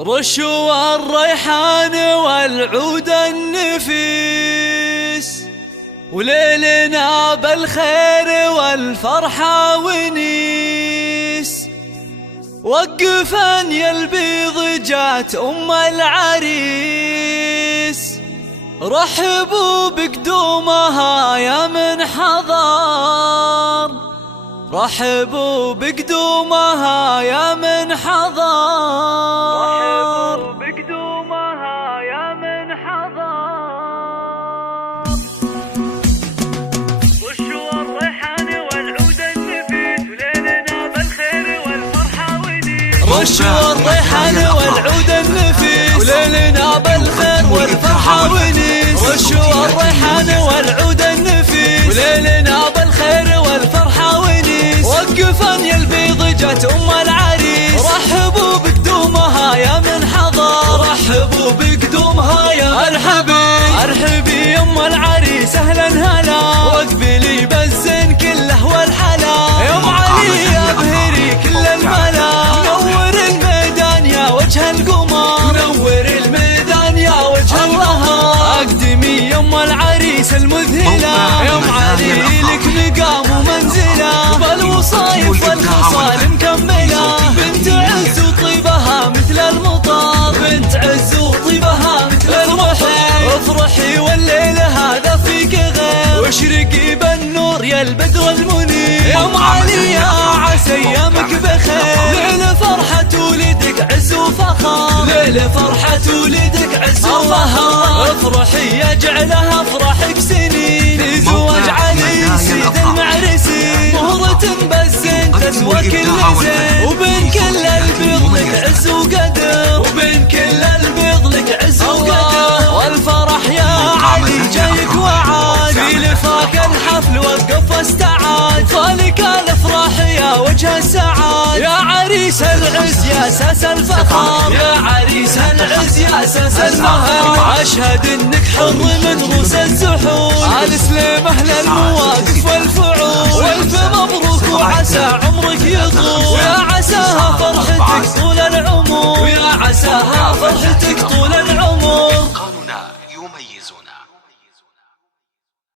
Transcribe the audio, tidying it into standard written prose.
رشوا الريحان والعود النفيس، وليلنا بالخير والفرحة ونيس. وقفن يا البيض جات أم العريس، رحبوا بقدومها يا من حضر، رحبوا بقدومها يا من حضر، رحبوا بقدومها يا من حضر. رشوا الريحان والعود النفيس، وليلنا بالخير والفرحة ونيس. رشوا الريحان والعود النفيس، وليلنا بالخير والفرحة ونيس. رشوا الريحان والعود النفيس، وليلنا بالخير والفرحة ونيس. وقفن يا البيض جات أم العريس، رحبوا بقدومها يا من حضر، رحبوا بقدومها يا ارحبي ارحبي يا أم العريس أهلا هلا، واقبلي بالزين كله والحلا. يا أم علي أبهري كل الملا، نور الميدان يا وجه القمر، نور الميدان يا وجه القمر. أقدمي يا أم العريس المذهلة، يا أم علي لك مقام ومنزلة، بالوصايف والخصال مكملة. بنت عز وطيبها مثل المطر، بنت عز وطيبها مثل المطر. افرحي والليل هذا فيك غير، واشرقي بالنور يا البدر المنير. يا أم علي يا عسى ايامك بخير، ليل فرحة ولدك عز وفخر، ليل فرحة ولدك عز وفخر. افرحي يجعلها افراحك سنين، في زواج علي سيد المعرسين. مهرة بالزين تسوى كل زين، وبين كل البيض لك عز وقدر، وبين كل البيض لك عز وقدر. والفرح يا علي جايك وعاد، في لفاك الحفل وقف واستعاد. فالك الافراح يا وجه السعاد، يا عريس العز يا اساس الفخر، يا عريس العز يا اساس المهر. اشهد انك حر من روس الزحول، آل سليم اهل المواقف والفعول. والف مبروك وعسى عمرك يطول،